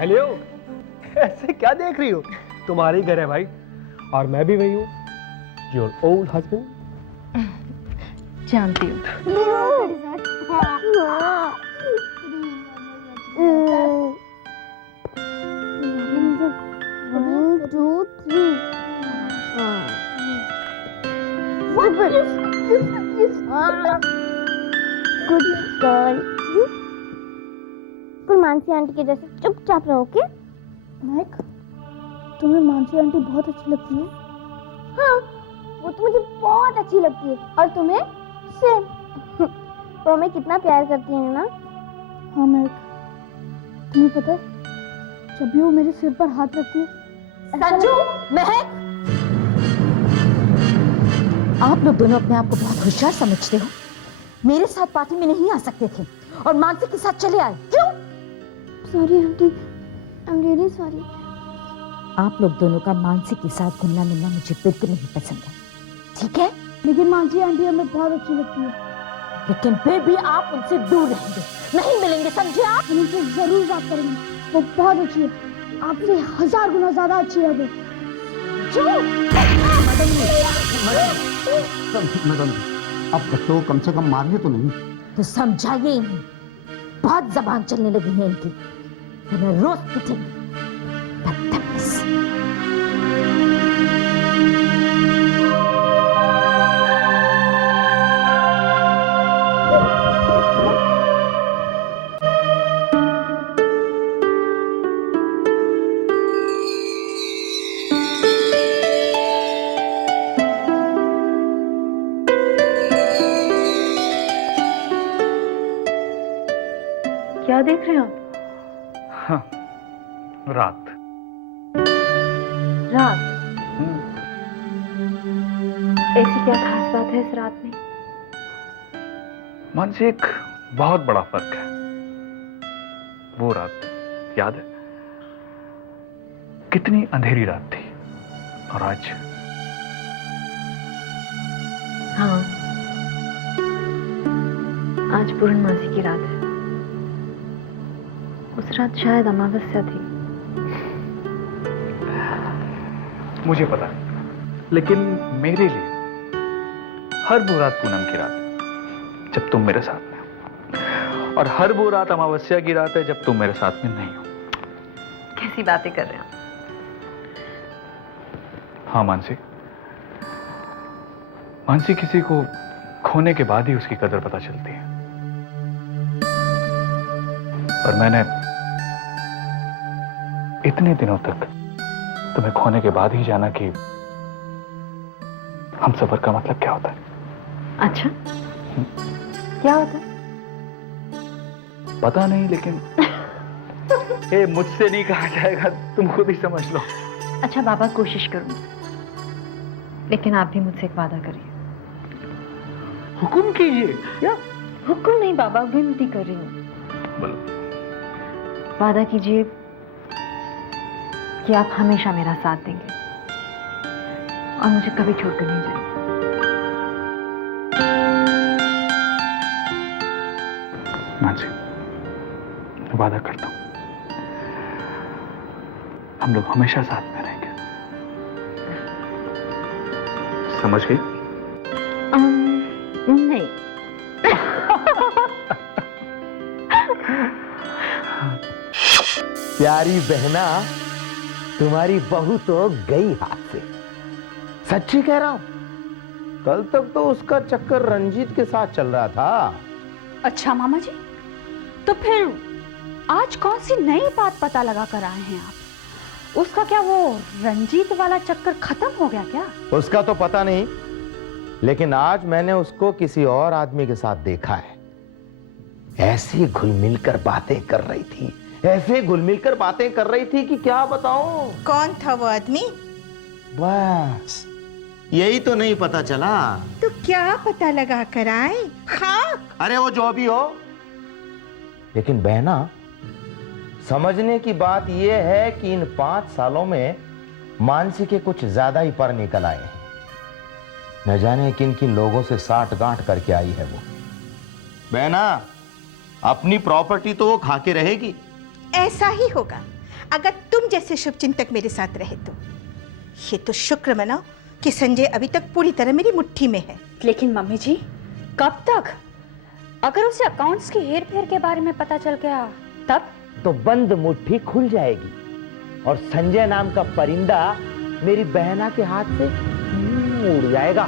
Hello, ऐसे क्या देख रही हो? तुम्हारी घर है भाई, और मैं भी वही हूँ, योर ओल्ड हस्बैंड। जानती हूँ। Good girl. तुम मानसी आंटी के जैसे चुपचाप रहो के। महक, तुम्हें मानसी आंटी बहुत अच्छी लगती है। हाँ, वो तो मुझे बहुत अच्छी लगती है। और तुम्हें? सेम। वो हमें कितना प्यार करती है ना। हाँ महक, तुम्हें पता है जब भी वो मेरे सिर पर हाथ रखती है। संजू, महक, आप लोग दोनों अपने आप को बहुत होशियार समझते हो। मेरे साथ पार्टी में नहीं आ सकते थे और मानसी के साथ चले आए, क्यों? Sorry aunty, I am really sorry. आप लोग दोनों का मानसी के साथ घुलना मिलना मुझे बिल्कुल नहीं पसंद है, ठीक है? लेकिन मानसी आंटी हमें बहुत अच्छी लगती है। लेकिन फिर भी आप उनसे दूर रहेंगे, नहीं मिलेंगे, समझे आप? हम उनसे जरूर बात करेंगे, वो बहुत अच्छी है, आपसे 1000 गुना ज्यादा अच्छी है वो। मैडम, आप बच्चों को कम से कम मारिए तो नहीं। तो समझाइए इन्हें, बहुत जबान चलने लगी है इनकी, इन्हें रोज पिटेंगे। बदतमीज। क्या देख रहे हैं आप? हाँ, रात। रात? ऐसी क्या खास बात है इस रात में? मानसी, एक बहुत बड़ा फर्क है। वो रात याद है? कितनी अंधेरी रात थी, और आज? हाँ, आज पूर्णमासी की रात है। उस रात शायद अमावस्या थी। मुझे पता, लेकिन मेरे लिए हर वो रात पूनम की रात है जब तुम मेरे साथ में हो, और हर वो रात अमावस्या की रात है जब तुम मेरे साथ में नहीं हो। कैसी बातें कर रहे हैं आप? हाँ मानसी, मानसी, किसी को खोने के बाद ही उसकी कदर पता चलती है, और मैंने इतने दिनों तक तुम्हें खोने के बाद ही जाना कि हम सफर का मतलब क्या होता है। अच्छा, क्या होता है? पता नहीं, लेकिन ये मुझसे नहीं कहा जाएगा, तुम खुद ही समझ लो। अच्छा बाबा, कोशिश करूंगी, लेकिन आप भी मुझसे एक वादा करिए। हुक्म कीजिए। क्या? हुक्म नहीं बाबा, विनती कर रही हूँ। बोलो। वादा कीजिए कि आप हमेशा मेरा साथ देंगे और मुझे कभी छोड़कर नहीं जाएंगे। मानसी, वादा करता हूं, हम लोग हमेशा साथ में रहेंगे, समझ गई? नहीं। प्यारी बहना, तुम्हारी बहू तो गई हाथ से। सच्ची कह रहा हूं, कल तक तो उसका चक्कर रंजीत के साथ चल रहा था। अच्छा मामा जी, तो फिर आज कौन सी नई बात पता लगा कर आए हैं आप? उसका क्या वो रंजीत वाला चक्कर खत्म हो गया क्या? उसका तो पता नहीं, लेकिन आज मैंने उसको किसी और आदमी के साथ देखा है। ऐसी घुल मिलकर बातें कर रही थी, ऐसे घुल मिलकर बातें कर रही थी कि क्या बताऊं। कौन था वो आदमी? बस यही तो नहीं पता चला। तो क्या पता लगा कर आए? खाक। अरे वो जो भी हो, लेकिन बहना, समझने की बात यह है कि इन 5 सालों में मानसी के कुछ ज्यादा ही पर निकल आए हैं। न जाने किन किन लोगों से साठ गांठ करके आई है वो। बहना, अपनी प्रॉपर्टी तो वो खा के रहेगी। ऐसा ही होगा। अगर तुम जैसे शुभचिंतक मेरे साथ रहे तो। ये तो शुक्र मनाओ कि संजय अभी तक पूरी तरह मेरी मुट्ठी में है। लेकिन मम्मी जी, कब तक? अगर उसे अकाउंट्स की हेर फेर के बारे में पता चल गया तब? तो बंद मुट्ठी खुल जाएगी और संजय नाम का परिंदा मेरी बहना के हाथ से उड़ जाएगा।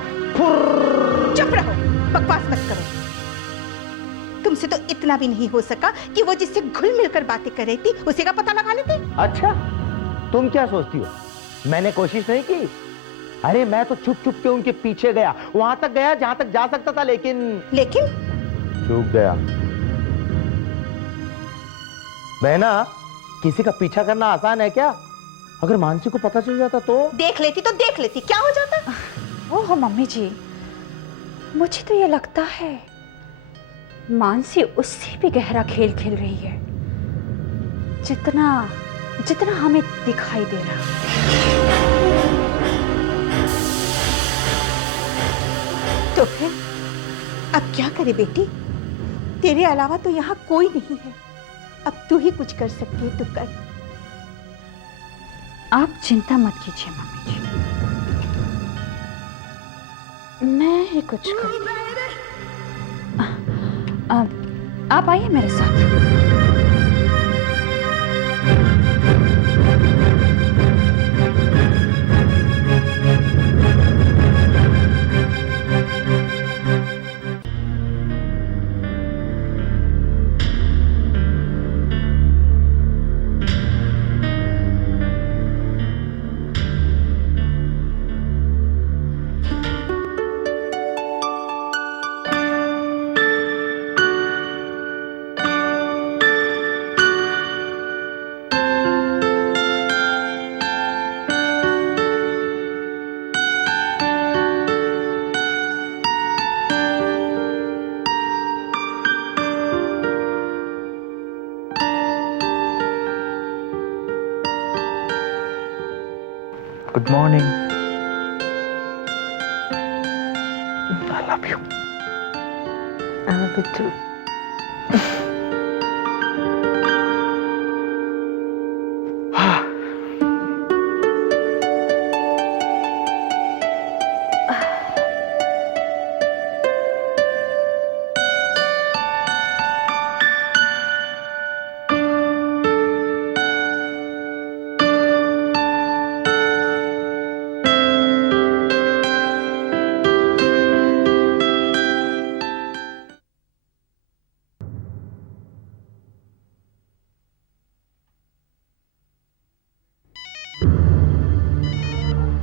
चुप रहो, बकवास मत करो। तुमसे तो इतना भी नहीं हो सका कि वो जिससे घुल मिलकर बातें कर रही थी उसी का पता लगा लेते। अच्छा, तुम क्या सोचती हो मैंने कोशिश नहीं की? अरे मैं तो छुप छुप के उनके पीछे गया, वहां तक गया जहां तक जा सकता था, लेकिन चूक गया। बहना, किसी का पीछा करना आसान है क्या? अगर मानसी को पता चल जाता तो? देख लेती तो देख लेती, क्या हो जाता? ओह मम्मी जी, मुझे तो ये लगता है मानसी उससे भी गहरा खेल खेल रही है जितना जितना हमें दिखाई दे रहा है। तो फिर अब क्या करे बेटी? तेरे अलावा तो यहाँ कोई नहीं है। अब तू ही कुछ कर सकती है तो कर। आप चिंता मत कीजिए मम्मी जी, मैं ही कुछ करूंगी। आप आइए मेरे साथ। Good morning. I love you. I love you too.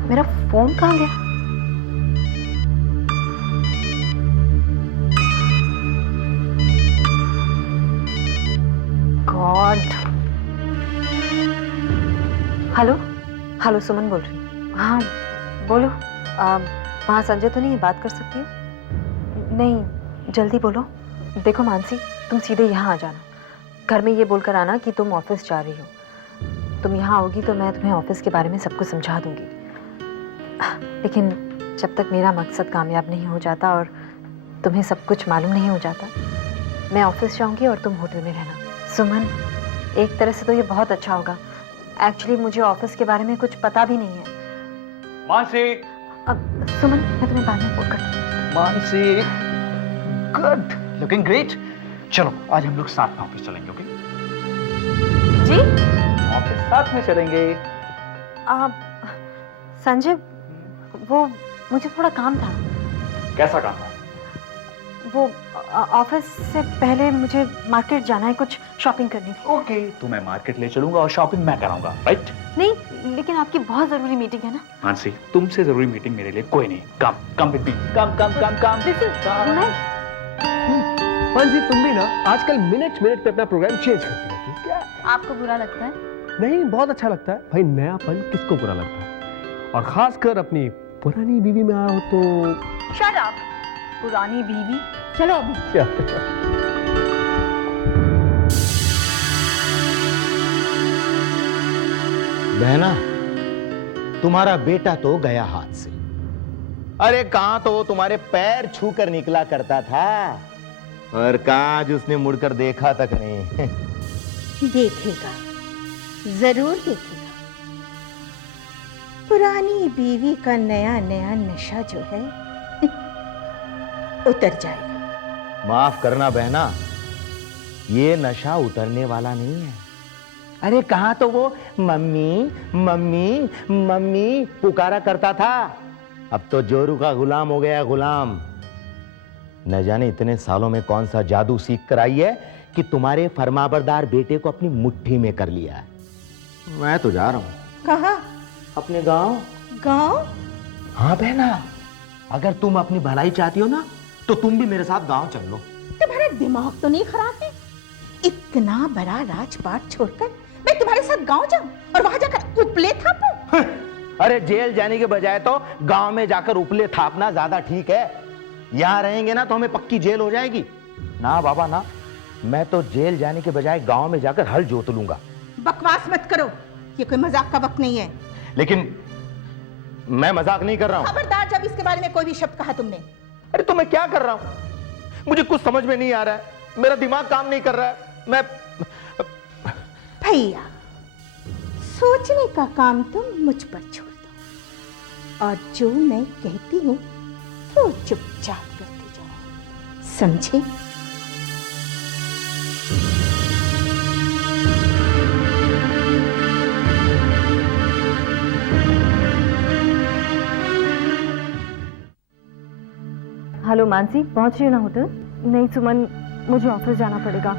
मेरा फोन कहाँ गया? गॉड। हेलो हेलो, सुमन बोल रही हूँ। हाँ बोलो। वहाँ संजय तो नहीं है, बात कर सकती हूँ? नहीं, जल्दी बोलो। देखो मानसी, तुम सीधे यहाँ आ जाना। घर में ये बोलकर आना कि तुम ऑफिस जा रही हो। तुम यहाँ आओगी तो मैं तुम्हें ऑफिस के बारे में सब कुछ समझा दूंगी। लेकिन जब तक मेरा मकसद कामयाब नहीं हो जाता और तुम्हें सब कुछ मालूम नहीं हो जाता, मैं ऑफिस जाऊंगी और तुम होटल में रहना। सुमन, एक तरह से तो ये बहुत अच्छा होगा। एक्चुअली मुझे ऑफिस के बारे में कुछ पता भी नहीं है। मानसी। अब सुमन, मैं तुम्हें बाद में फोन करती हूँ। Mansi, good, looking great. चलो आज हम लोग साथ में ऑफिस चलेंगे, ओके? जी? ऑफिस साथ में चलेंगे। संजय, वो मुझे थोड़ा काम था। कैसा काम था? वो ऑफिस से पहले मुझे मार्केट जाना है, कुछ शॉपिंग करनी थी। ओके, तो मैं मार्केट ले चलूंगा और शॉपिंग मैं कराऊंगा, राइट? नहीं, लेकिन आपकी बहुत जरूरी मीटिंग है ना। मानसी, तुमसे जरूरी मीटिंग मेरे लिए कोई नहीं। कम विद मी, कम। मानसी, तुम भी ना आजकल मिनट मिनट पे अपना प्रोग्राम चेंज करती रहती हो क्या? आपको बुरा लगता है? नहीं, बहुत अच्छा लगता है भाई। नयापन किसको बुरा लगता है? और खासकर अपनी पुरानी बीवी में आया हो तो। शट अप, पुरानी बीवी। चलो अभी। बहना, तुम्हारा बेटा तो गया हाथ से। अरे कहां तो वो तुम्हारे पैर छूकर निकला करता था, और काज उसने मुड़कर देखा तक नहीं। देखेगा, जरूर देखेगा। पुरानी बीवी का नया नया नशा जो है उतर जाएगा। माफ करना बहना, ये नशा उतरने वाला नहीं है। अरे कहाँ तो वो मम्मी मम्मी मम्मी पुकारा करता था, अब तो जोरू का गुलाम हो गया गुलाम। न जाने इतने सालों में कौन सा जादू सीख कर आई है कि तुम्हारे फरमाबरदार बेटे को अपनी मुट्ठी में कर लिया है। मैं तो जा रहा हूं। कहाँ? अपने गांव। गाँव? हाँ बहना, अगर तुम अपनी भलाई चाहती हो ना तो तुम भी मेरे साथ गांव चल लो। तुम्हारा दिमाग तो नहीं खराब है? इतना बड़ा राजपाट छोड़कर मैं तुम्हारे साथ गांव जाऊं और वहां जाकर उपले थापूं? अरे जेल जाने के बजाय तो गांव में जाकर उपले थापना ज्यादा ठीक है। यहां रहेंगे ना तो हमें पक्की जेल हो जाएगी। ना बाबा ना, मैं तो जेल जाने के बजाय गांव में जाकर हल जोत लूंगा। बकवास मत करो, ये कोई मजाक का वक्त नहीं है। लेकिन मैं मजाक नहीं कर रहा हूं। खबरदार जब इसके बारे में कोई भी शब्द कहा तुमने। अरे तो मैं क्या कर रहा हूं? मुझे कुछ समझ में नहीं आ रहा है, मेरा दिमाग काम नहीं कर रहा है। मैं भैया, सोचने का काम तुम मुझ पर छोड़ दो और जो मैं कहती हूं वो चुपचाप करते जाओ, समझे? हेलो मानसी, पहुंच रही हो ना होटल? नहीं सुमन, मुझे ऑफिस जाना पड़ेगा।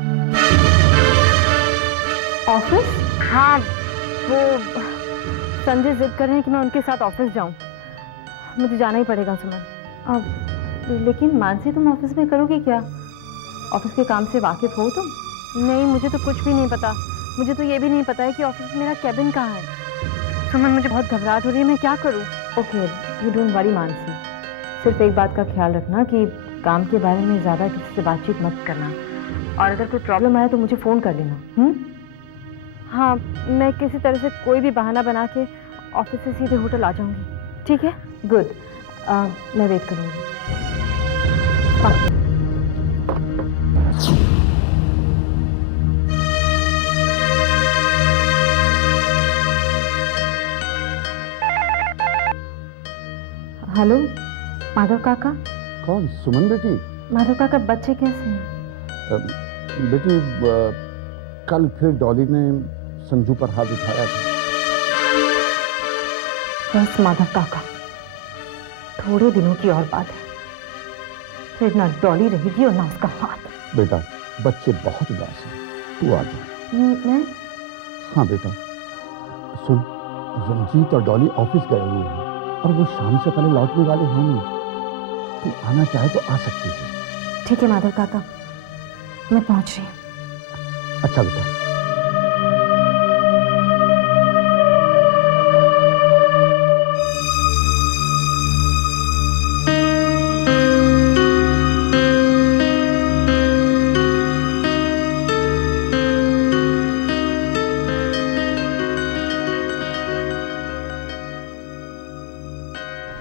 ऑफिस? हाँ, वो संजय जिद कर रहे हैं कि मैं उनके साथ ऑफिस जाऊं। मुझे जाना ही पड़ेगा सुमन। अब लेकिन मानसी, तुम ऑफिस में करोगी क्या? ऑफिस के काम से वाकिफ हो तुम? नहीं, मुझे तो कुछ भी नहीं पता। मुझे तो ये भी नहीं पता है कि ऑफिस में मेरा कैबिन कहाँ है। सुमन, मुझे बहुत घबराहट हो रही है, मैं क्या करूँ? Okay, you don't worry Mansi, सिर्फ एक बात का ख्याल रखना कि काम के बारे में ज़्यादा किसी से बातचीत मत करना, और अगर कोई प्रॉब्लम आए तो मुझे फ़ोन कर लेना। हाँ, मैं किसी तरह से कोई भी बहाना बना के ऑफिस से सीधे होटल आ जाऊंगी। ठीक है? गुड। मैं वेट करूंगी। हेलो माधव काका। कौन? सुमन बेटी? माधव काका, बच्चे कैसे हैं? बेटी, कल फिर डॉली ने संजू पर हाथ उठाया था। बस माधव काका, थोड़े दिनों की और बात है, फिर ना डॉली रहेगी और ना उसका हाथ। बेटा, बच्चे बहुत उदास हैं, तू आ जा। मैं? हाँ बेटा, सुन, रंजीत और डॉली ऑफिस गए हुए हैं और वो शाम से पहले लौटने वाले हैं नहीं। तू आना चाहे तो आ सकती है। ठीक है माधव काका, मैं पहुंच रही हूँ। अच्छा बेटा।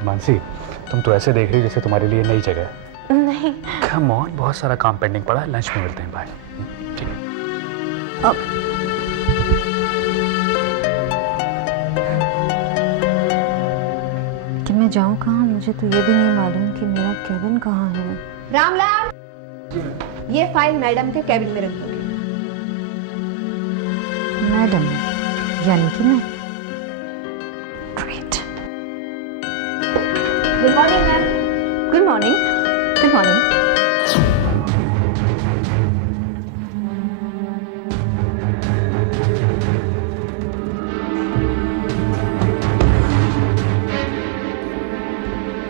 मानसी, तुम तो ऐसे देख रही हो जैसे तुम्हारे लिए नई जगह है। नहीं। कम ऑन, बहुत सारा काम पेंडिंग पड़ा है, लंच में मिलते हैं। बाय। ठीक। कि मैं जाऊँ कहाँ? मुझे तो ये भी नहीं मालूम कि मेरा केबिन कहाँ है। रामलाल, ये फाइल मैडम के केबिन में रख दो। मैडम, यानी कि मैं? Great. Good morning ma'am. Good morning. Good morning.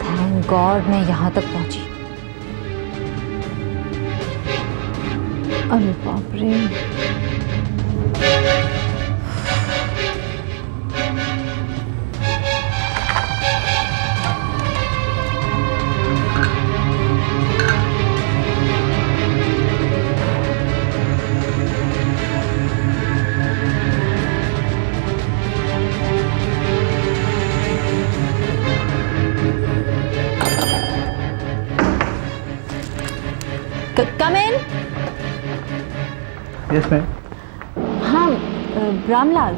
Thank God मैं यहाँ तक पहुंची। अरे बाप रे। Come in. Yes, ma'am. हाँ, रामलाल,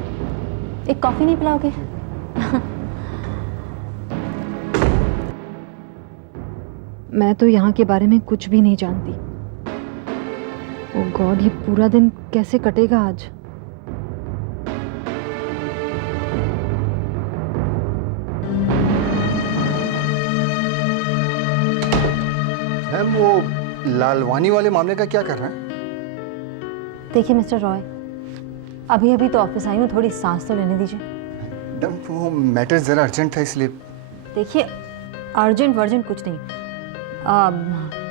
एक कॉफी नहीं पिलाओगे? मैं तो यहाँ के बारे में कुछ भी नहीं जानती। ओह गॉड, ये पूरा दिन कैसे कटेगा आज? मैम वो लालवानी वाले मामले का क्या कर रहा है? देखिए मिस्टर रॉय, अभी अभी तो ऑफिस आई हूँ, थोड़ी सांस तो लेने दीजिए। मैडम वो मैटर जरा अर्जेंट था इसलिए। देखिए अर्जेंट वर्जेंट कुछ नहीं,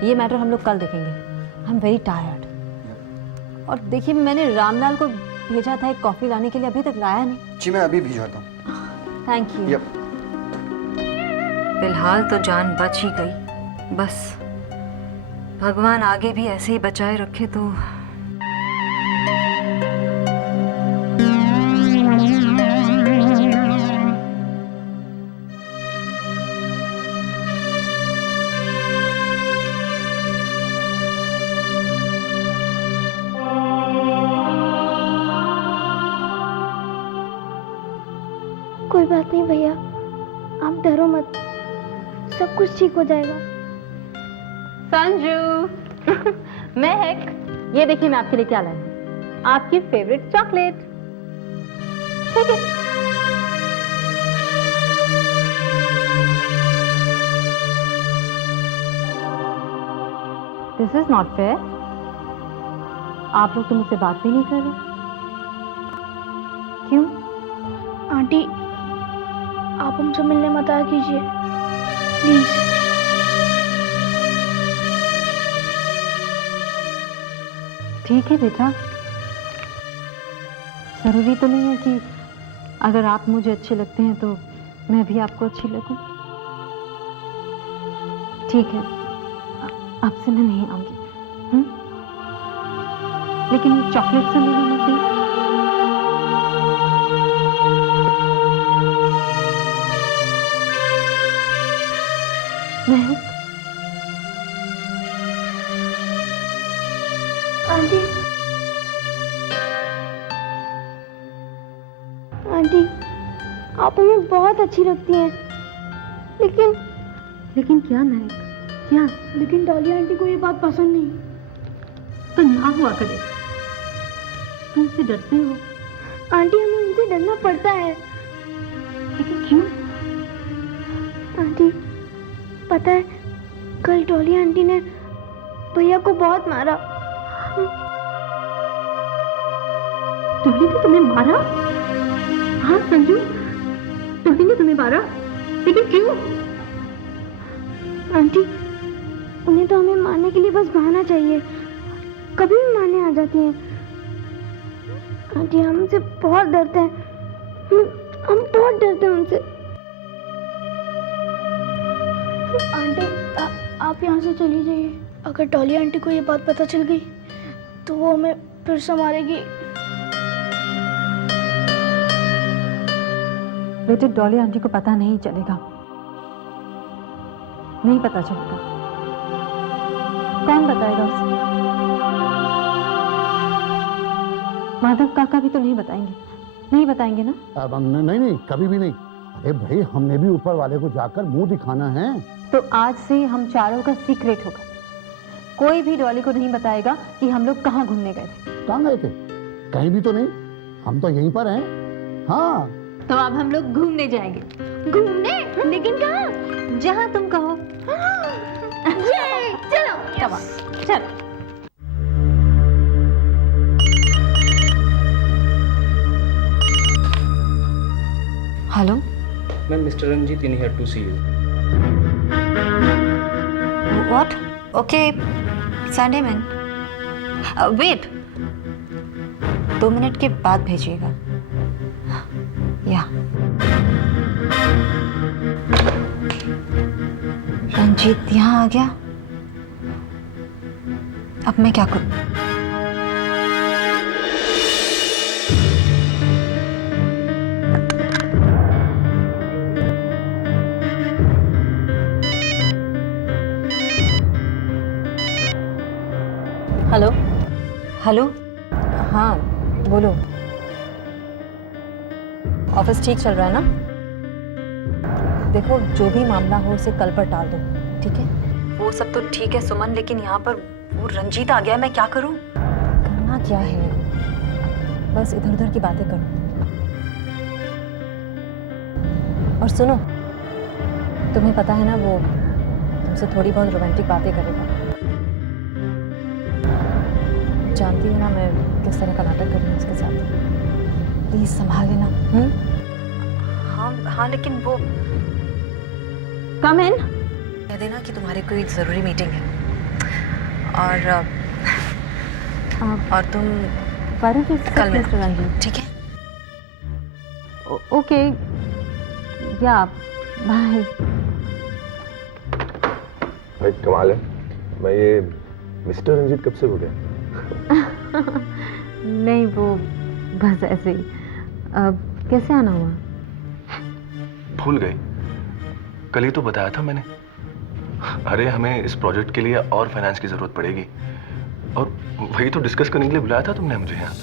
ये मैटर हम लोग कल देखेंगे। आई एम वेरी टायर्ड। और देखिए मैंने रामलाल को भेजा था एक कॉफ़ी लाने के लिए, अभी तक लाया नहीं। जी मैं अभी भिजवाता हूँ। Thank you. फिलहाल तो जान बच ही गई, बस भगवान आगे भी ऐसे ही बचाए रखे तो। कोई बात नहीं भैया, आप डरो मत, सब कुछ ठीक हो जाएगा। संजू, महक, ये देखिए मैं आपके लिए क्या लाई हूँ, आपकी फेवरेट चॉकलेट। ठीक है। This is not fair. आप लोग तो मुझसे बात भी नहीं कर रहे, क्यों? आंटी, आप हमसे मिलने मत आया कीजिए प्लीज। ठीक है बेटा, जरूरी तो नहीं है कि अगर आप मुझे अच्छे लगते हैं तो मैं भी आपको अच्छी लगूं। ठीक है, अब से मैं नहीं आऊंगी, लेकिन चॉकलेट से लेना मत दें। आंटी, आंटी, आप हमें बहुत अच्छी लगती हैं, लेकिन क्या महक, क्या? लेकिन डॉली आंटी को ये बात पसंद नहीं। तो ना हुआ करे, तुम उनसे डरते हो। आंटी हमें उनसे डरना पड़ता है। लेकिन क्यों? आंटी पता है, कल डॉली आंटी ने भैया को बहुत मारा। डॉली ने तुम्हें मारा? हाँ संजू, डॉली ने तुम्हें मारा, लेकिन क्यों? आंटी उन्हें तो हमें मारने के लिए बस बहाना चाहिए, कभी भी मारने आ जाती हैं। आंटी हम उनसे बहुत डरते हैं, हम बहुत डरते हैं उनसे। आंटी आप यहाँ से चली जाइए, अगर डॉली आंटी को ये बात पता चल गई तो वो हमें फिर से मारेगी। बेटे डॉली आंटी को पता नहीं चलेगा, नहीं पता चलेगा। कौन बताएगा उसे? माधव काका भी तो नहीं बताएंगे, नहीं बताएंगे ना? अब नहीं, कभी भी नहीं। अरे भाई, हमने भी ऊपर वाले को जाकर मुंह दिखाना है। तो आज से हम चारों का सीक्रेट होगा, कोई भी डॉली को नहीं बताएगा कि हम लोग कहाँ घूमने गए थे। कहाँ गए थे? कहीं भी तो नहीं, हम तो यहीं पर हैं। हाँ तो अब हम लोग घूमने जाएंगे। घूमने? लेकिन कहाँ? जहाँ तुम कहो। चलो चल। Hello ma'am, mister Ranjit in here to see you. What? Okay, Sunday man. Wait, 2 minute के बाद भेजिएगा। या रंजीत यहाँ आ गया, अब मैं क्या करूं? हेलो हेलो, हाँ बोलो। ऑफिस ठीक चल रहा है ना? देखो, जो भी मामला हो उसे कल पर टाल दो, ठीक है? वो सब तो ठीक है सुमन, लेकिन यहाँ पर वो रंजीत आ गया, मैं क्या करूँ? करना क्या है? बस इधर उधर की बातें करो। और सुनो, तुम्हें पता है ना वो तुमसे थोड़ी बहुत रोमांटिक बातें करेगा। जानती हो ना मैं किस तरह का नाटक कर रही हूँ उसके साथ। प्लीज संभाल लेना। हाँ हाँ, लेकिन वो कम इन। कह देना कि तुम्हारी कोई ज़रूरी मीटिंग है और तुम कल मिलो, ठीक है? ओके, या बाय। भाई कमाल है, मैं ये मिस्टर रंजीत कब से हो गया? नहीं, वो बस ऐसे ही। कैसे आना हुआ? भूल गई, कल ही तो बताया था मैंने। अरे हमें इस प्रोजेक्ट के लिए और फाइनेंस की जरूरत पड़ेगी, और वही तो डिस्कस करने के लिए बुलाया था तुमने मुझे यहाँ।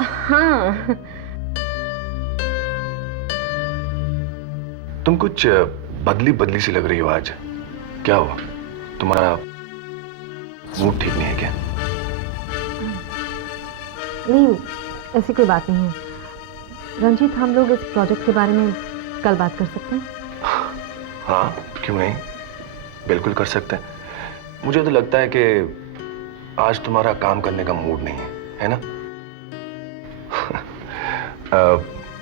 हाँ। तुम कुछ बदली बदली सी लग रही हो आज, क्या हुआ? तुम्हारा मूड ठीक नहीं है क्या? नहीं, ऐसी कोई बात नहीं है रंजीत, हम लोग इस प्रोजेक्ट के बारे में कल बात कर सकते हैं? हाँ, क्यों नहीं, बिल्कुल कर सकते हैं। मुझे तो लगता है कि आज तुम्हारा काम करने का मूड नहीं है ना?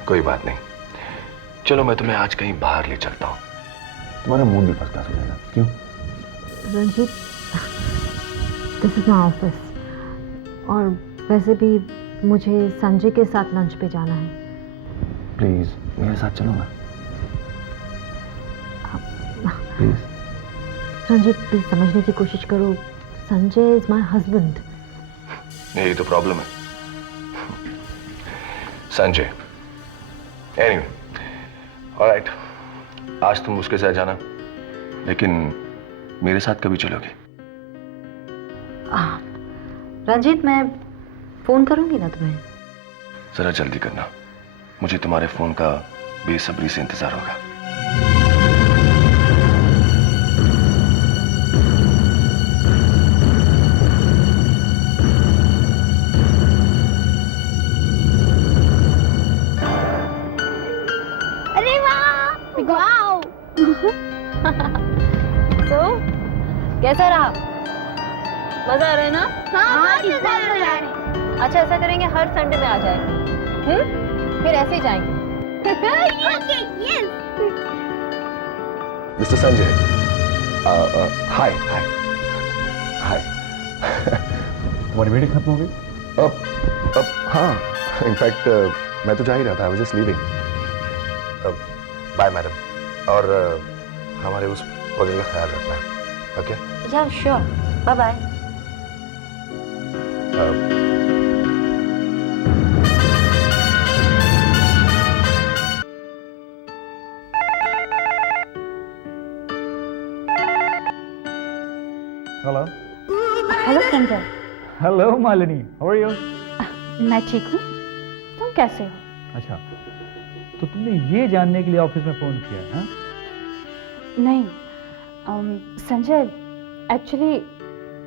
कोई बात नहीं, चलो मैं तुम्हें आज कहीं बाहर ले चलता हूँ, तुम्हारा मूड भी फर्स्ट क्लास हो जाएगा। क्यों? Ranjit, this is my office, और वैसे भी मुझे संजय के साथ लंच पे जाना है। प्लीज मेरे साथ चलो ना, प्लीज। रंजीत, प्लीज समझने की कोशिश करो, संजय इज माय हस्बैंड। यही तो प्रॉब्लम है, संजय। एनीवे, ऑलराइट, आज तुम उसके साथ जाना, लेकिन मेरे साथ कभी चलोगे? रंजीत, मैं फोन करूंगी ना तुम्हें। जरा जल्दी करना, मुझे तुम्हारे फोन का बेसब्री से इंतजार होगा। अरे वाह, वाओ। तो कैसा रहा? मजा आ रहा है ना? हाँ, मजा आ रहा है। अच्छा, ऐसा करेंगे हर संडे में आ जाए, फिर ऐसे ही जाएंगे। Okay, yes. मिस्टर संजय, हाय हाय हाय। तुम्हारी मीटिंग खत्म हो गई? अब हाँ, इनफैक्ट मैं तो जा ही रहा था, I was just leaving. Bye madam, और हमारे उस प्रोजेक्ट का ख्याल रखना, okay? Yeah sure, bye bye. Hello. Hello Sanjay. Hello Malini, how are you? मैं ठीक हूँ, तुम कैसे हो? अच्छा, तो तुमने ये जानने के लिए ऑफिस में फोन किया है? नहीं संजय, एक्चुअली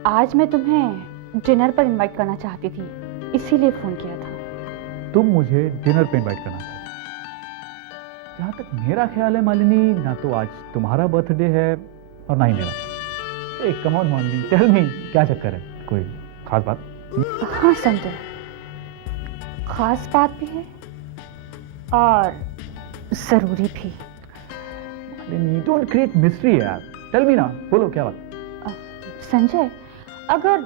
आज मैं तुम्हें डिनर पर इनवाइट करना चाहती थी, इसीलिए फोन किया था। तुम मुझे डिनर पे इनवाइट करना चाहते? जहाँ तक मेरा ख्याल है मालिनी, ना तो आज तुम्हारा बर्थडे है और ना ही मेरा। Come on Malini, tell me, क्या चक्कर है? कोई खास बात? हाँ संजय, खास बात भी है और जरूरी भी। मालिनी, डोंट क्रिएट मिस्ट्री यार, टेल मी ना, बोलो क्या बात? संजय, अगर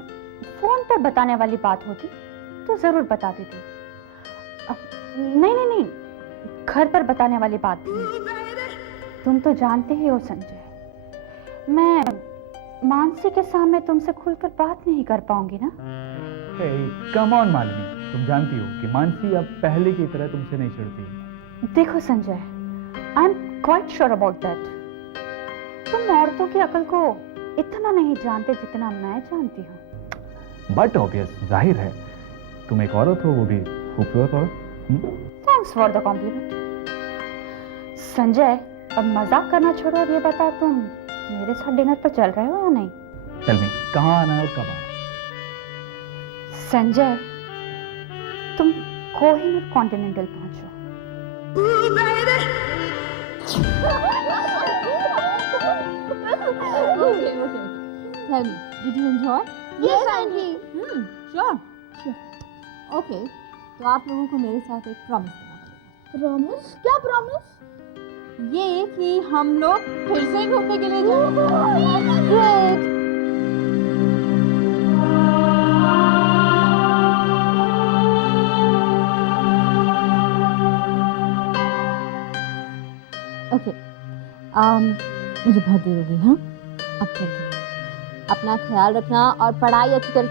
फोन पर बताने वाली बात होती तो जरूर बता देती। नहीं नहीं नहीं, घर पर बताने वाली बात थी। तुम तो जानते ही हो संजय, मैं मानसी के सामने तुमसे खुलकर बात नहीं कर पाऊंगी ना। कम ऑन मालिनी, तुम जानती हो कि मानसी अब पहले की तरह तुमसे नहीं चिढ़ती। देखो Sanjay, I am quite sure about that. तुम औरतों की अकल को इतना नहीं जानते जितना मैं जानती हूँ। बट ऑब्वियस, जाहिर है, तुम एक औरत हो, वो भी खूबसूरत औरत, thanks for the compliment. Sanjay, अब मजाक करना छोड़ो और ये बता, तुम मेरे साथ डिनर पर चल रहे हो या नहीं? टेल मी, कहाँ आना है और कब आना है? संजय, तुम कोहिनूर कॉन्टिनेंटल पहुंचो। Tell me, did you enjoy? Yes, aunty. Sure. Okay, तो आप लोगों को मेरे साथ एक प्रॉमिस करना पड़ेगा। प्रॉमिस? क्या प्रॉमिस? ये कि हम लोग फिर से घूमने के लिए जाएंगे। ओके, मुझे बहुत देर होगी। हाँ, अब चलते हैं। अपना ख्याल रखना और पढ़ाई अच्छी कर।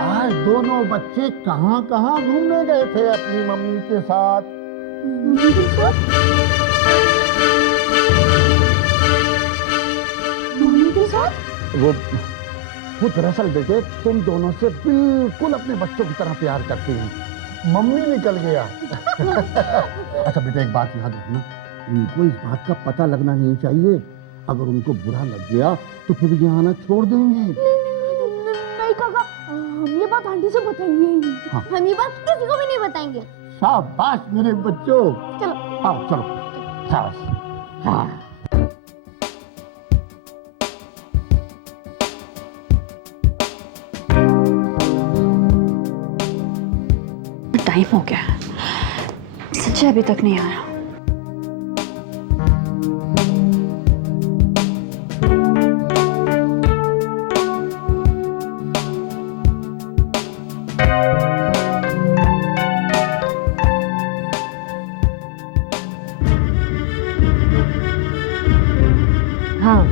आज दोनों बच्चे कहाँ कहाँ घूमने गए थे अपनी मम्मी के साथ? मम्मी के साथ? मम्मी के साथ? वो दरअसल बेटे तुम दोनों से बिल्कुल अपने बच्चों की तरह प्यार करती हैं। मम्मी निकल गया। अच्छा बेटा, एक बात याद रखना, उनको इस बात का पता लगना नहीं चाहिए। अगर उनको बुरा लग गया तो फिर यहाँ आना छोड़ देंगे। नहीं काका, हम ये बात आंटी से बताएंगे ही नहीं। हाँ। हम ये बात किसी को भी नहीं बताएंगे। शाबाश मेरे बच्चों। चलो आओ चलो, शाबाश। हाँ। टाइम हो गया है, संजय अभी तक नहीं आया। हाँ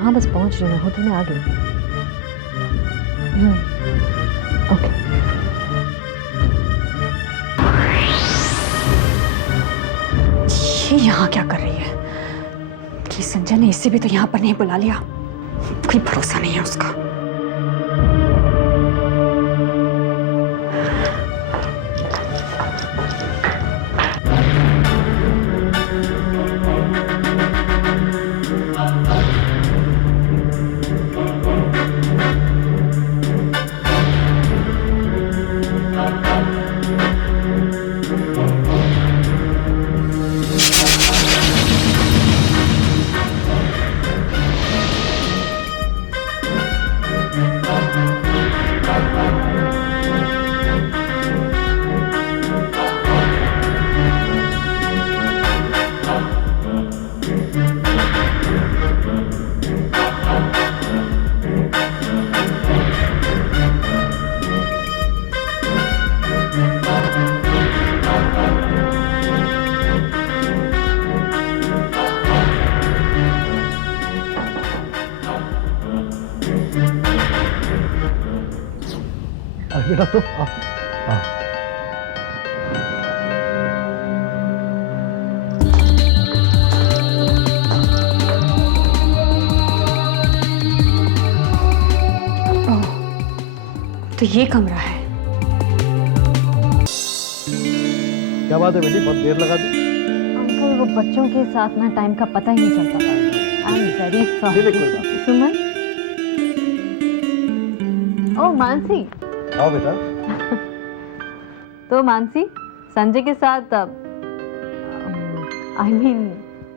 हाँ, बस पहुंच रही हूँ, होटल में आ गई। ओके। ये यहाँ क्या कर रही है? कि संजय ने इसे भी तो यहाँ पर नहीं बुला लिया। कोई भरोसा नहीं है उसका। बेटा तो तो ये कमरा है। क्या बात है बेटी, बहुत देर लगा दी। अंकल, वो बच्चों के साथ ना टाइम का पता ही नहीं चलता। I am very sorry. Suman, ओ मानसी। आओ बेटा। तो मानसी, संजय के साथ आई मीन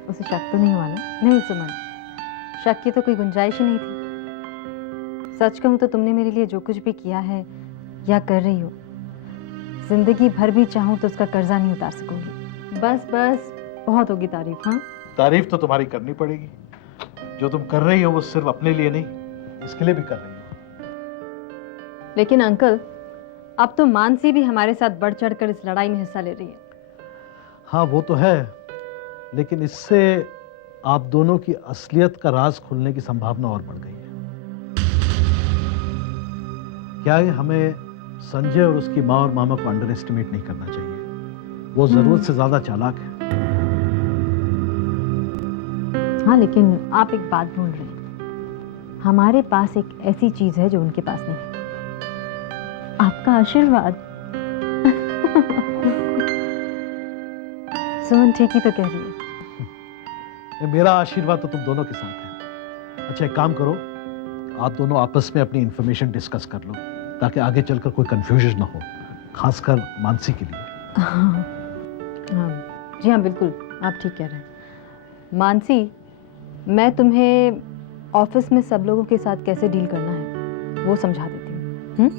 उसे शक तो नहीं हुआ ना? नहीं सुमन, शक की तो कोई गुंजाइश ही नहीं थी। सच कहूँ तो तुमने मेरे लिए जो कुछ भी किया है या कर रही हो, जिंदगी भर भी चाहूँ तो उसका कर्जा नहीं उतार सकूंगी। बस बस, बहुत होगी तारीफ। हाँ, तारीफ तो तुम्हारी करनी पड़ेगी। जो तुम कर रही हो वो सिर्फ अपने लिए नहीं, इसके लिए भी कर रही हो। लेकिन अंकल, अब तो मानसी भी हमारे साथ बढ़ चढ़कर इस लड़ाई में हिस्सा ले रही है। हाँ वो तो है, लेकिन इससे आप दोनों की असलियत का राज खुलने की संभावना और बढ़ गई है। क्या है, हमें संजय और उसकी माँ और मामा को अंडर एस्टिमेट नहीं करना चाहिए। वो जरूरत से ज्यादा चालाक है। हाँ, लेकिन आप एक बात भूल रहे हैं, हमारे पास एक ऐसी चीज है जो उनके पास नहीं है, आपका आशीर्वाद। सुमन ठीक ही तो कह रही है। मेरा आशीर्वाद तो तुम दोनों के साथ है। अच्छा, एक काम करो, आप दोनों आपस में अपनी इंफॉर्मेशन डिस्कस कर लो ताकि आगे चलकर कोई कंफ्यूजन ना हो, खासकर मानसी के लिए। हाँ, जी हाँ, बिल्कुल आप ठीक कह रहे हैं। मानसी, मैं तुम्हें ऑफिस में सब लोगों के साथ कैसे डील करना है वो समझा देती हूँ।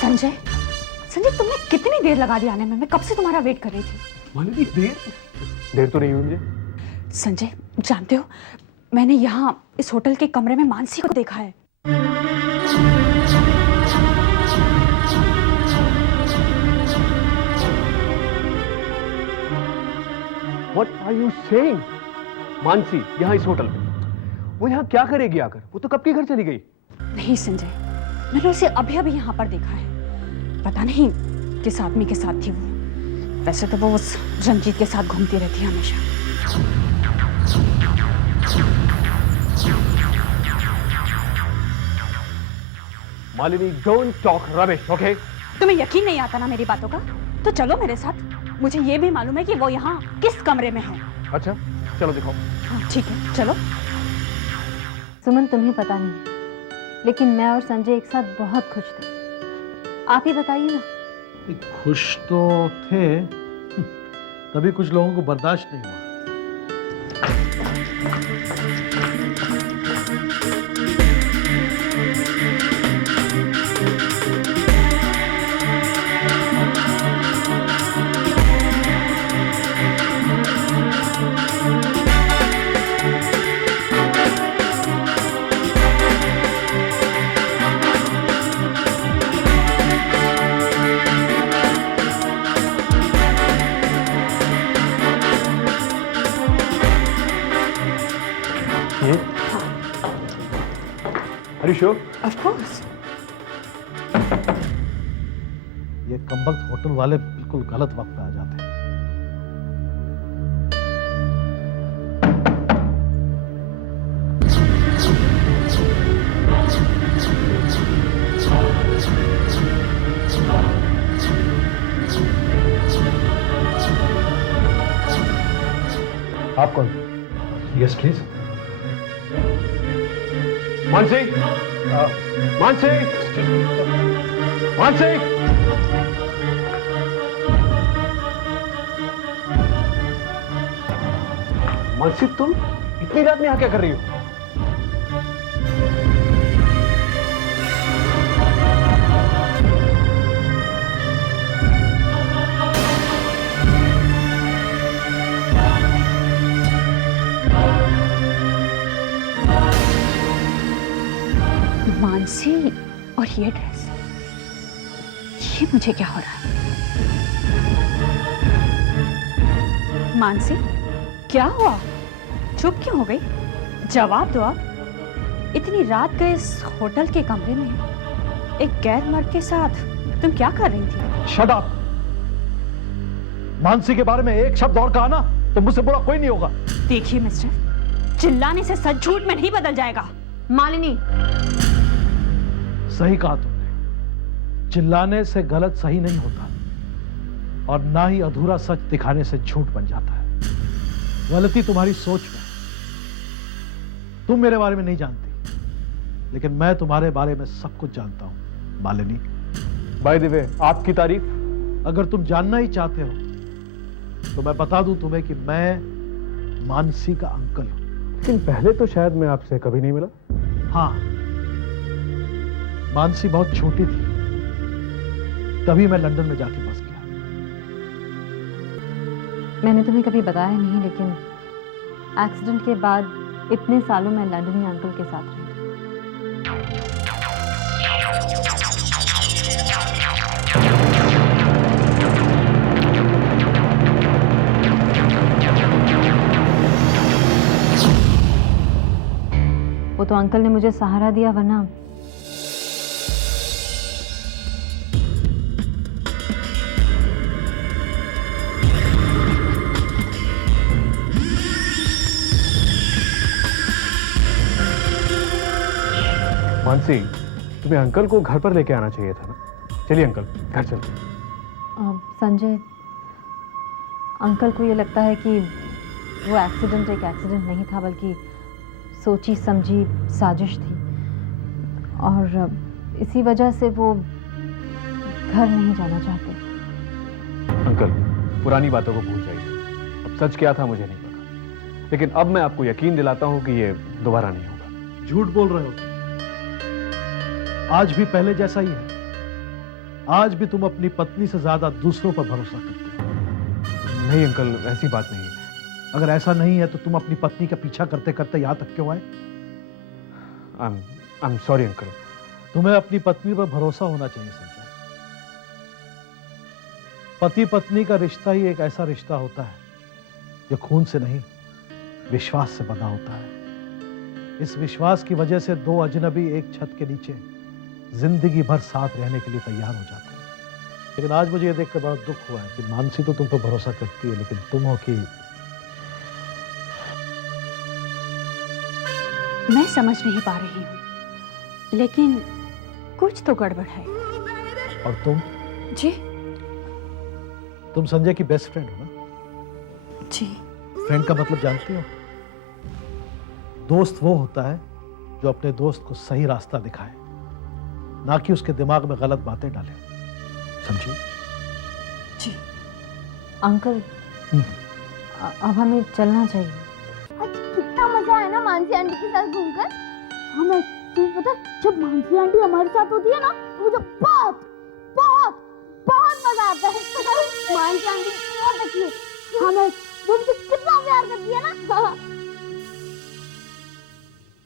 संजय, संजय तुमने कितनी देर लगा दी आने में? मैं कब से तुम्हारा वेट कर रही थी। मालिनी, देर तो नहीं हुई मुझे। संजय, जानते हो मैंने यहाँ इस होटल के कमरे में मानसी को देखा है। What are you saying? Mansi यहाँ इस होटल में? वो यहाँ क्या करेगी आकर? वो तो कब की घर चली गई। नहीं संजय, मैंने उसे अभी अभी यहाँ पर देखा है। पता नहीं किस आदमी के साथ थी वो। वैसे तो वो उस रंजीत के साथ घूमती रहती है हमेशा। Malini, don't talk rubbish, okay? तुम्हें यकीन नहीं आता ना मेरी बातों का? तो चलो मेरे साथ। मुझे ये भी मालूम है कि वो यहाँ किस कमरे में है। अच्छा, चलो दिखाओ। हाँ ठीक है, चलो। सुमन, तुम्हें पता नहीं, लेकिन मैं और संजय एक साथ बहुत खुश थे। आप ही बताइए ना। खुश तो थे, तभी कुछ लोगों को बर्दाश्त नहीं हुआ। Are you sure? Of course. ये कमबख्त होटल वाले बिल्कुल गलत वक्त पे आ जाते हैं। आप कौन? Yes, please. मानसी, मानसी, मानसी। मानसी, तुम इतनी रात में यहाँ क्या कर रही हो? मानसी और ये ड्रेस, ये मुझे क्या हो रहा है? मानसी, क्या हुआ? चुप क्यों हो गई? जवाब दो आप। इतनी रात गए इस होटल के कमरे में एक गैर मर्द के साथ तुम क्या कर रही थी? Shut up. मानसी के बारे में एक शब्द और कहा ना तो मुझसे बुरा कोई नहीं होगा। देखिए मिस्टर, चिल्लाने से सच झूठ में नहीं बदल जाएगा। मालिनी, सही कहा तुमने, चिल्लाने से गलत सही नहीं होता और ना ही अधूरा सच दिखाने से झूठ बन जाता है। गलती तुम्हारी सोच में। तुम मेरे बारे में नहीं जानती, लेकिन मैं तुम्हारे बारे में सब कुछ जानता हूं मालिनी। बाय द वे, आपकी तारीफ? अगर तुम जानना ही चाहते हो तो मैं बता दूं तुम्हें कि मैं मानसी का अंकल हूं। लेकिन पहले तो शायद मैं आपसे कभी नहीं मिला। हाँ, मानसी बहुत छोटी थी, तभी मैं लंदन में जाके बस गया। मैंने तुम्हें कभी बताया नहीं, लेकिन एक्सीडेंट के बाद इतने सालों में लंदन में अंकल के साथ रही। वो तो अंकल ने मुझे सहारा दिया, वरना मानसी, तुम्हें अंकल को घर पर लेके आना चाहिए था ना। चलिए अंकल, घर चलते हैं। संजय, अंकल को ये लगता है कि वो एक्सीडेंट एक एक्सीडेंट नहीं था, बल्कि सोची समझी साजिश थी, और इसी वजह से वो घर नहीं जाना चाहते। अंकल, पुरानी बातों को भूल जाइए। अब सच क्या था मुझे नहीं पता, लेकिन अब मैं आपको यकीन दिलाता हूं कि ये दोबारा नहीं होगा। झूठ बोल रहे हो, आज भी पहले जैसा ही है। आज भी तुम अपनी पत्नी से ज्यादा दूसरों पर भरोसा करते हो। नहीं अंकल, ऐसी बात नहीं है। अगर ऐसा नहीं है तो तुम अपनी पत्नी का पीछा करते करते यहां तक क्यों आए? I am sorry uncle. तुम्हें अपनी पत्नी पर भरोसा होना चाहिए संजय। पति पत्नी का रिश्ता ही एक ऐसा रिश्ता होता है जो खून से नहीं, विश्वास से बना होता है। इस विश्वास की वजह से दो अजनबी एक छत के नीचे जिंदगी भर साथ रहने के लिए तैयार हो जाते हैं। लेकिन आज मुझे यह देखकर बड़ा दुख हुआ है कि मानसी तो तुम पर भरोसा करती है, लेकिन तुम हो कि मैं समझ नहीं पा रही हूँ, लेकिन कुछ तो गड़बड़ है। और तुम? जी? तुम संजय की बेस्ट फ्रेंड हो ना? जी। फ्रेंड का मतलब जानती हो? दोस्त वो होता है जो अपने दोस्त को सही रास्ता दिखाए, ना कि उसके दिमाग में गलत बातें डाले। समझी? जी। अंकल, अब हमें चलना चाहिए। आज कितना मजा आया ना मानसी आंटी के साथ घूमकर। हमें तुम्हें पता, जब मानसी आंटी हमारे साथ होती है ना, तो मुझे बहुत बहुत बहुत मजा आता है। मानसी आंटी बहुत अच्छी है, हमें तुमसे कितना प्यार करती है ना।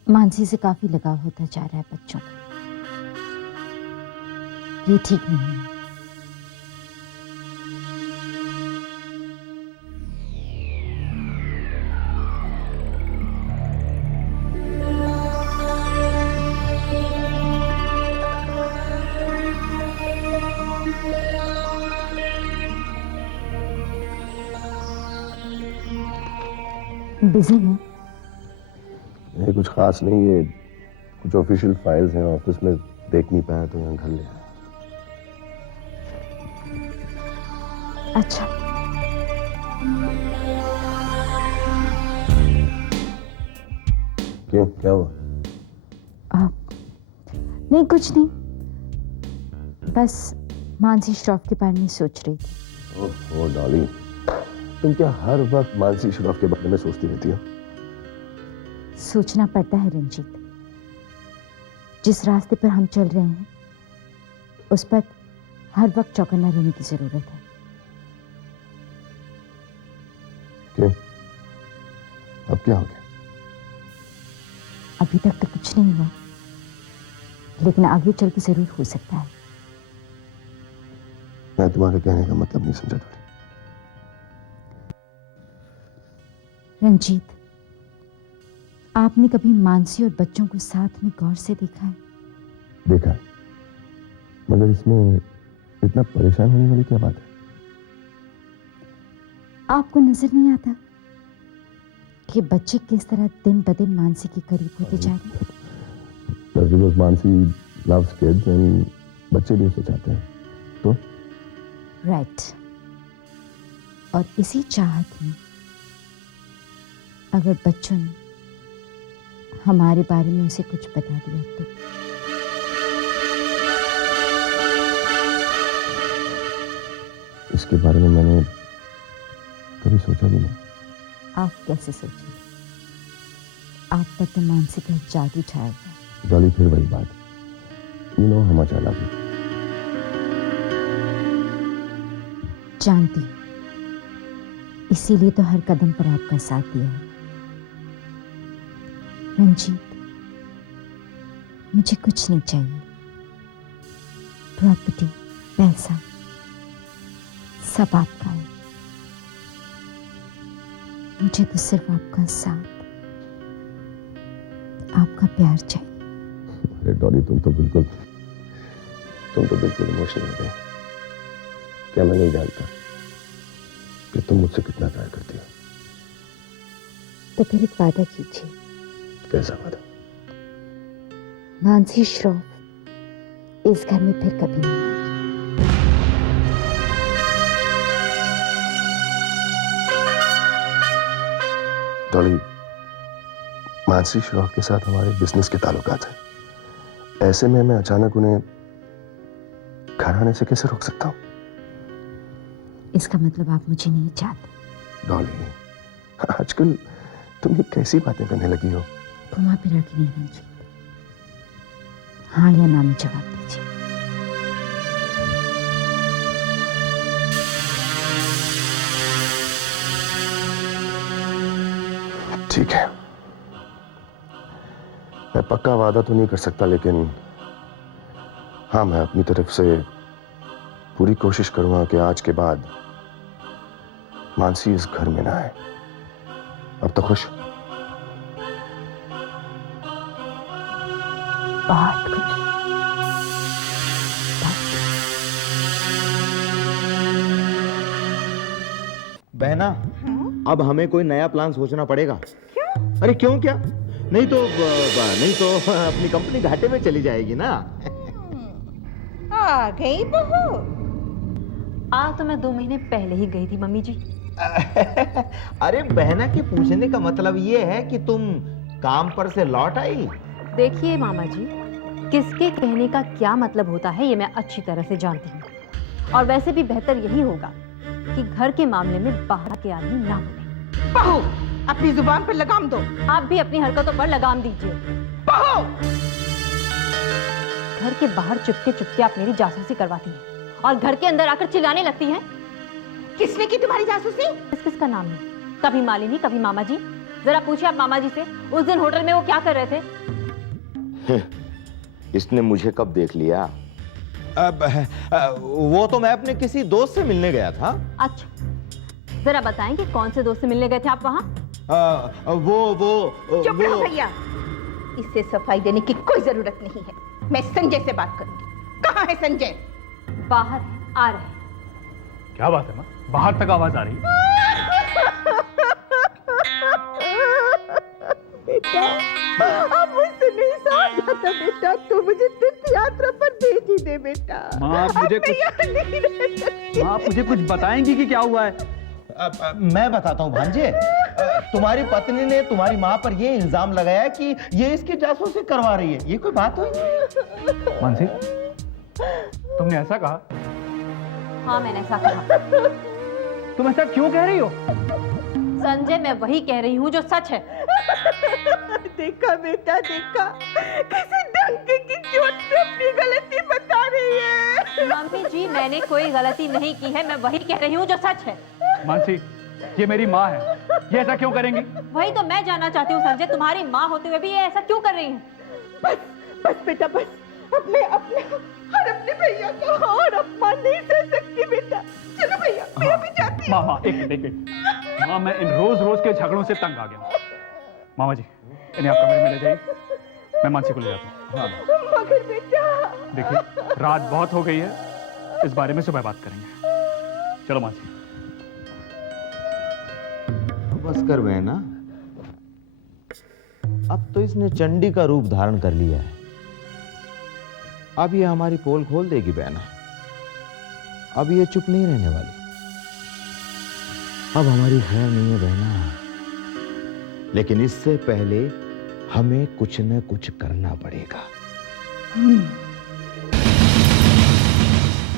मानसी से काफी लगाव होता जा रहा है बच्चों को, ये ठीक नहीं है। बिजी है? ये कुछ खास नहीं है, कुछ ऑफिशियल फाइल्स हैं ऑफिस में, देख नहीं पाया तो यहाँ घर ले आया। अच्छा। क्यों, क्या हुआ? नहीं, कुछ नहीं, बस मानसी श्रॉफ के बारे में सोच रही थी। ओह डॉली, तुम क्या हर वक्त मानसी श्रॉफ के बारे में सोचती रहती हो? सोचना पड़ता है रंजीत, जिस रास्ते पर हम चल रहे हैं उस पर हर वक्त चौकन्ना रहने की जरूरत है। क्यों, अब क्या हो गया? अभी तक तो कुछ नहीं हुआ, लेकिन आगे चल के जरूर हो सकता है। मैं तुम्हारे कहने का मतलब नहीं समझा डॉली। रंजीत, आपने कभी मानसी और बच्चों को साथ में गौर से देखा है? देखा है, मगर इसमें इतना परेशान होने वाली क्या बात है? आपको नजर नहीं आता कि बच्चे किस तरह दिन ब दिन मानसी के करीब होते जा रहे हैं? That's because Mansi loves kids and बच्चे भी उसे चाहते हैं, तो? राइट। और इसी चाहत में अगर बच्चों ने हमारे बारे में उसे कुछ बता दिया तो? इसके बारे में मैंने कभी सोचा भी नहीं। आप कैसे सोचेंगे? आप पर तो मानसी का जादू छाया हुआ है। डॉली, फिर वही बात, you know how much I love you. जानती, इसीलिए तो हर कदम पर आपका साथ दिया है। रंजीत, मुझे कुछ नहीं चाहिए। प्रॉपर्टी, पैसा, सब आपका है। मुझे तो सिर्फ आपका साथ, आपका प्यार चाहिए। अरे डॉली, तुम तो बिल्कुल इमोशनल हो गई। क्या मैं नहीं जानता कि तुम मुझसे कितना प्यार करती हो? तो फिर एक वादा कीजिए। कैसा वादा? मानसी श्रॉफ इस घर में फिर कभी नहीं आएगी। डॉली, मानसी श्रॉफ के साथ हमारे बिजनेस के ताल्लुकात हैं। ऐसे में मैं अचानक उन्हें घर आने से कैसे रोक सकता हूँ? इसका मतलब आप मुझे नहीं चाहते। डॉली, आजकल तुम ये कैसी बातें करने लगी हो? घुमा फिरा के नहीं रंजीत, हाँ या ना में जवाब दीजिए। ठीक है, मैं पक्का वादा तो नहीं कर सकता, लेकिन हाँ, मैं अपनी तरफ से पूरी कोशिश करूंगा कि आज के बाद मानसी इस घर में ना आए। अब तो खुश? बहुत कुछ। बहना, अब हमें कोई नया प्लान सोचना पड़ेगा। क्यों? अरे क्यों क्या? नहीं तो अपनी कंपनी घाटे में चली जाएगी ना। आ गई बहू। तो मैं 2 महीने पहले ही गई थी मम्मी जी। अरे बहना के पूछने का मतलब ये है कि तुम काम पर से लौट आई। देखिए मामा जी, किसके कहने का क्या मतलब होता है ये मैं अच्छी तरह से जानती हूँ। और वैसे भी बेहतर यही होगा कि घर के मामले में बाहर के आदमी ना बोले। बहू, अपनी जुबान पर लगाम दो। आप भी अपनी हरकतों पर लगाम दीजिए। बहू, घर के बाहर चुपके चुपके आप मेरी जासूसी करवाती हैं और घर के अंदर आकर चिल्लाने लगती हैं। किसने की तुम्हारी जासूसी? किसका नाम है? कभी मालिनी, कभी मामा जी। जरा पूछिए आप मामा जी से, उस दिन होटल में वो क्या कर रहे थे? इसने मुझे कब देख लिया? वो तो मैं अपने किसी दोस्त से मिलने गया था। अच्छा, जरा बताएं कि कौन से दोस्त से मिलने गए थे आप वहाँ? चुप रहो भैया, इससे सफाई देने की कोई जरूरत नहीं है। मैं संजय से बात करूंगी। कहाँ है संजय? बाहर आ रहे हैं। क्या बात है माँ, बाहर तक आवाज आ रही है। बेटा, अब मुझसे नहीं सहा जाता बेटा, तू मुझे तीर्थ यात्रा पर भेज ही दे बेटा। माँ, आप मुझे कुछ बताएंगी कि क्या हुआ है? मैं बताता हूँ भांजे। तुम्हारी पत्नी ने तुम्हारी माँ पर यह इल्जाम लगाया कि ये इसकी जासूसी करवा रही है। ये कोई बात हुई? मानसी, तुमने ऐसा कहा? हाँ, मैंने ऐसा कहा। तुम ऐसा क्यों कह रही हो? संजय, मैं वही कह रही हूँ जो सच है। देखा बेटा, देखा, किसी डंके की चोट पे अपनी गलती बता रही है। मम्मी जी, मैंने कोई गलती नहीं की है, मैं वही कह रही हूँ जो सच है। मानसी, ये मेरी माँ है, ये ऐसा क्यों करेंगी? वही तो मैं जानना चाहती हूँ संजय, तुम्हारी माँ होते हुए भी ये ऐसा क्यों कर रही है? बस बेटा, बस। अपने भैया का और अपमान नहीं सह सकती बेटा। चलो भैया, मैं भी जाती हूँ। माँ, एक मिनट। माँ, मैं इन रोज के झगड़ों से तंग आ गया। मामा जी, इन्हें आप कमरे में ले जाइए, मैं मानसी को ले जाता हूँ। हाँ। मगर बेटा, देखिए, रात बहुत हो गई है, इस बारे में सुबह बात करेंगे। चलो मानसी। बस कर बहना, अब तो इसने चंडी का रूप धारण कर लिया है। अब ये हमारी पोल खोल देगी बहना। अब ये चुप नहीं रहने वाली। अब हमारी खैर नहीं है बहना, लेकिन इससे पहले हमें कुछ न कुछ करना पड़ेगा।